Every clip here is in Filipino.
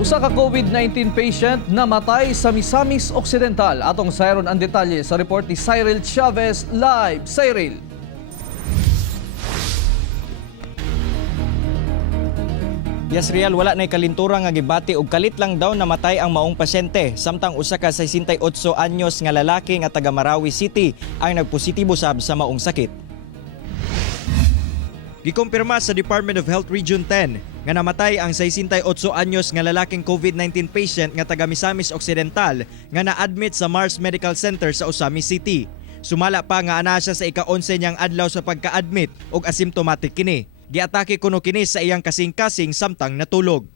Usa ka COVID-19 patient namatay sa Misamis Occidental. Atong sayron ang detalye sa report ni Cyril Chavez live. Cyril. Yes, Real, wala na'y kalintura nga gibati og kalit lang daw namatay ang maong pasyente. Samtang usa ka 68 anyos nga lalaki nga taga Marawi City ang nagpositibo sab sa maong sakit. Gikumpirma sa Department of Health Region 10 nga namatay ang 68 anyos nga lalaking COVID-19 patient nga taga Misamis Occidental nga na-admit sa Mars Medical Center sa Usami City. Sumala pa nga ana siya sa ika-11 niyang adlaw sa pagka-admit og asymptomatic kini. Giatake kuno kini sa iyang kasing-kasing samtang natulog.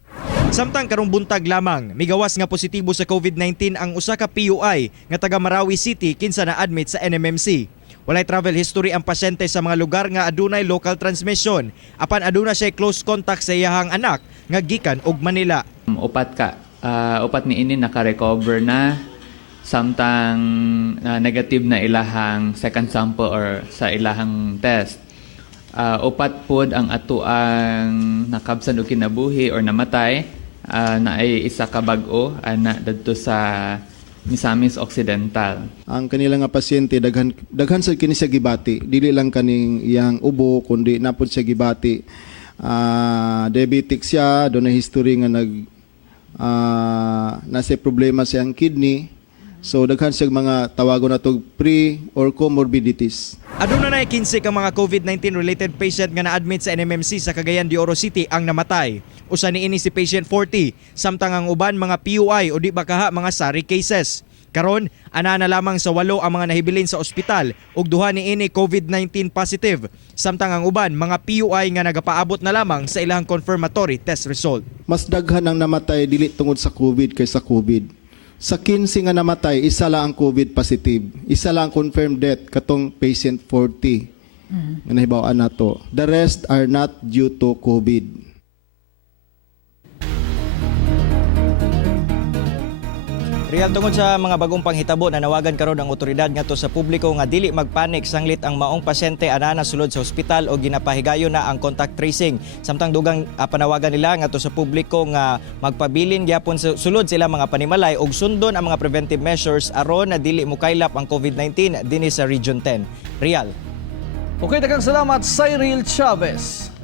Samtang karong buntag lamang, migawas nga positibo sa COVID-19 ang usa ka PUI nga taga Marawi City kinsa na-admit sa NMMC. Walay travel history ang pasyente sa mga lugar nga adunay local transmission. Apan aduna siya close contact sa iyahang anak nga gikan og Manila. Upat ni ini naka-recover na samtang negative na ilahang second sample or sa ilahang test. Upat pod ang atuang nakabsan og kinabuhi or namatay na ay isa ka bag-o ana dadto sa Misamis Occidental. Ang kanila nga pasyente daghan sa kini siya gibati, dili lang kaning iyang ubo kundi napod siya gibati. Diabetic siya, do na history nga nasa problema sa iyang kidney. So daghan siya mga tawagon nato pre or comorbidities. Aduna na 15 ka mga COVID-19 related patient nga na-admit sa NMMC sa Cagayan de Oro City ang namatay. Usa niini si patient 40, samtang ang uban mga PUI o di bakaha mga SARI cases. Karon, ana na lamang sa 8 ang mga nahibilin sa ospital ug duha niini COVID-19 positive, samtang ang uban mga PUI nga nagapaabot na lamang sa ilang confirmatory test result. Mas daghan ang namatay dili tungod sa COVID kaysa COVID. Sa 15 nga namatay, isa lang ang COVID positive. Isa lang confirmed death katong patient 40. Nga nahibaw-an nato. The rest are not due to COVID. Real, tungod sa mga bagong panghitabo na nawagan karon ang otoridad ngadto sa publiko nga dili magpanik sanglit ang maong pasyente ana sulod sa ospital o ginapahigayon na ang contact tracing. Samtang dugang panawagan nila ngadto sa publiko nga magpabilin gyapon sulod sila mga panimalay og sundon ang mga preventive measures aron na dili mokaylap ang COVID-19 dinhi sa Region 10. Real. Okay, daghang salamat Cyril Chavez.